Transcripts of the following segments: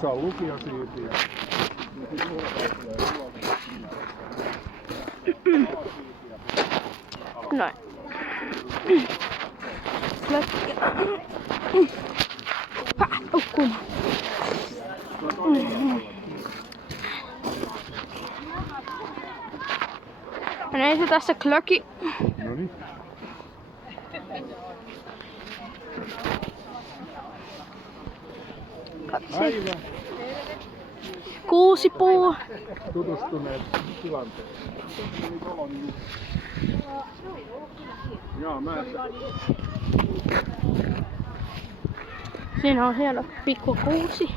Tossa on lukiosiipiä. Noin. Kuuma. No niin, se tässä klöki. Noniin. Aivan. Kuusipuu. Tutustuneet tilanteeseen. Joo, mä Siinä on hieno pikku kuusi.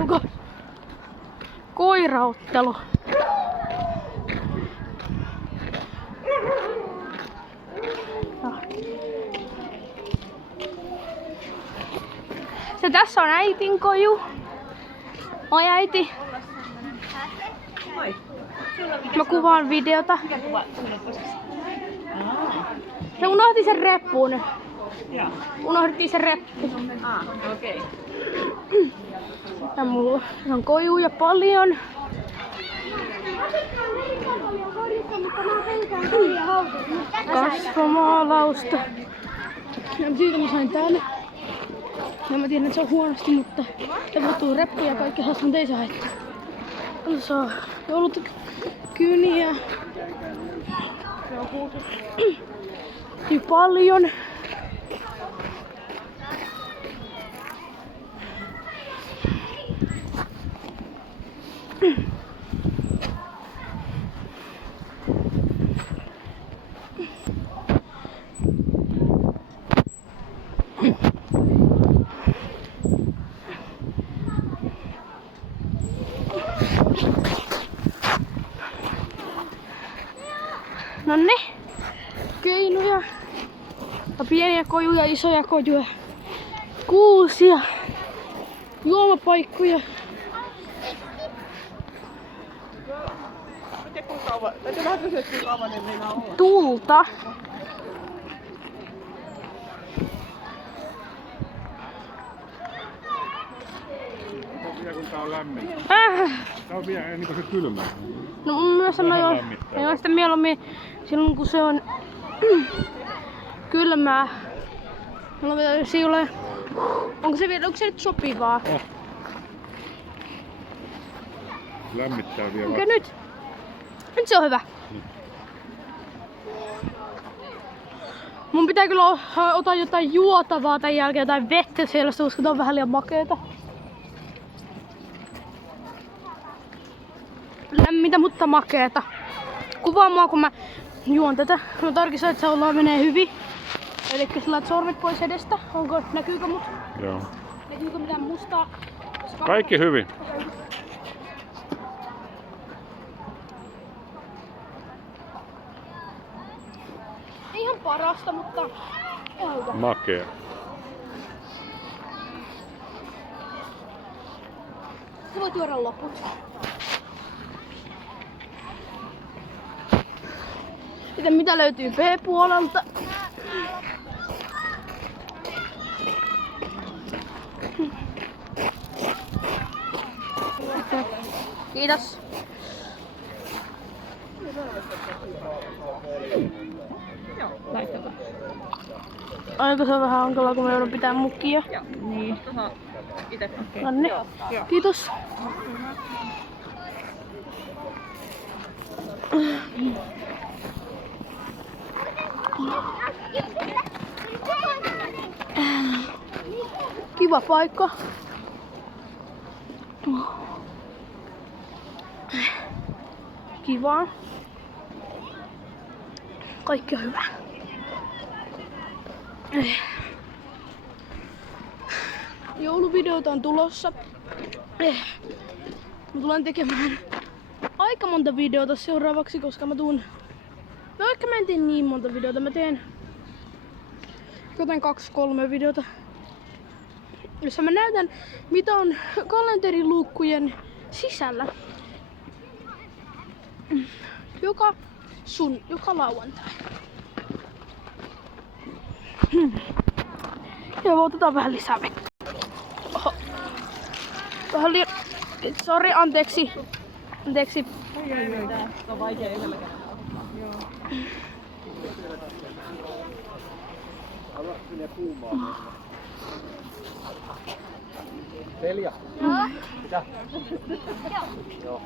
Onko koirauttelu? Se tässä on äitin koju. Oi äiti. Moi. Mä kuvaan videota. Mikä kuva? Se unohti sen reppuun. Joo. Unohdettiin se reppu. Okei. Ja mulla on kojuja paljon. Kasvamaalausta. Ja siitä mä sain täällä. Ja mä tiedän, että se on huonosti, mutta tapahtuu reppuja ja kaikki sellaista, mutta ei saa haittaa. Tuossa on joulukyniä. Niin paljon. Nonne, keinuja. Ja pieniä kojuja, isoja kojuja. Kuusia. Juomapaikkoja. Tulta. kun tää on lämmin. Tää on vielä niin kuin se kylmä. No mun mielestä mä oon sitä mieluummin silloin kun se on kylmää. Mulla vielä siulee. Onko se nyt sopivaa? Oh. Lämmittää vielä. Okei, nyt. Nyt se on hyvä. Mun pitää kyllä ottaa jotain juotavaa tän jälkeen, jotain vettä sellaista, koska tää on vähän liian makeeta. Lämmintä, mutta makeeta. Kuvaa mua, kun mä juon tätä. Mä tarkistan, että se ollaan menee hyvin. Eli sillä sormet pois edestä. Näkyykö mut? Joo. Näkyykö mitään mustaa? Kaikki hyvin. Ei ihan parasta, mutta ihan hyvä. Makea. Sä voit juoda loput. Sitten mitä löytyy B-puolelta? Kiitos. Laitetaan. Aika se on vähän hankalaa, kun me joudun pitää mukia. Joo. Niin. Tuohon itse. Anne. Kiitos. Kiva paikka. Kiva. Kaikki on hyvä. Jouluvideota on tulossa. Mä tulen tekemään aika monta videota seuraavaksi, koska mä tuun... No ehkä mä en tee niin monta videota, mä teen jotain 2-3 videota. Jossa mä näytän mitä on kalenteriluukkujen sisällä. Joka lauantai. Ja otetaan vähän lisää vettä. Oho. Vähän liian... Sori, anteeksi. Anteeksi. On vaikea yhdellä kertaa. Selja. Mitä? Joo.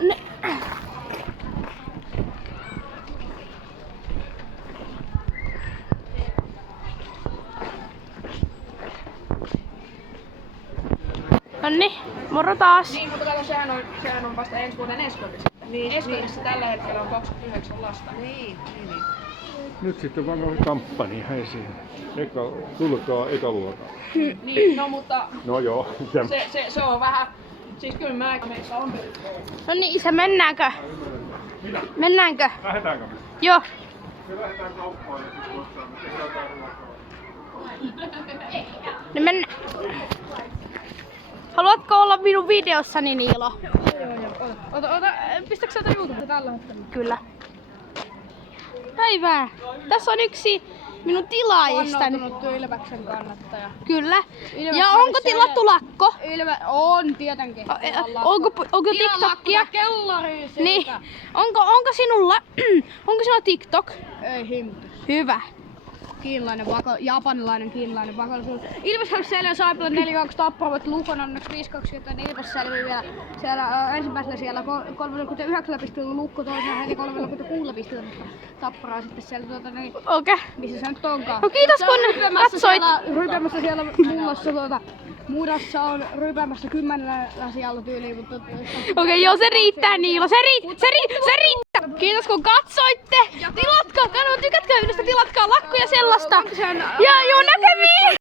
Ne. Nonni, moro taas. Niin, mutta kato, sehän on vasta ensi vuoden Eskodissa. Niin, Eskodissa tällä hetkellä on 29 lasta. Niin. Nyt sitten vaan kampanja, hei siinä. Eka, tulkaa ekaluokalla. Niin, no mutta No joo. se on vähän... Siis kyllä meissä on Nonni, isä, mennäänkö? Mennäänkö? Lähdetäänkö me? Joo. Me lähdetään kauppaan ja sitten ostetaan, me tehdään jotain ruokaa. Niin mennä. Haluatko olla minun videossani, Niilo? Ota, pistätkö sä YouTubesta tällä hetkellä? Kyllä. Päivää. Tässä on yksi minun tilaajistani. Ilväksen kannattaja. Kyllä. Ilves Ja onko tilattu lakko? On tietenkin. Onko TikTokia? Kellari siitä. Niin. Onko sinulla TikTok? Ei himty. Hyvä. Japanilainen kiinalainen vakollisuus. Ilves hävisi siellä Saipilla 4-2 Tappara, voitti Lukon onneksi 5-2, joten Ilves selvii vielä siellä ensimmäisellä siellä 39 pisteellä Lukko toisena heti 36 pisteellä, mutta Tapparaa sitten siellä Okei. missä se nyt onkaan. No kiitos kun katsoit. Rypäämässä siellä mullassa Mudassa on rypäämässä 10 sijalla tyyliin, mutta... Okei, joo, se riittää, Niilo. Se riittää. Kiitos kun katsoitte. Tilatkaa, tykätkää yhdestä, tilatkaa lakkoja sellaista. Ja joo, näkemiin.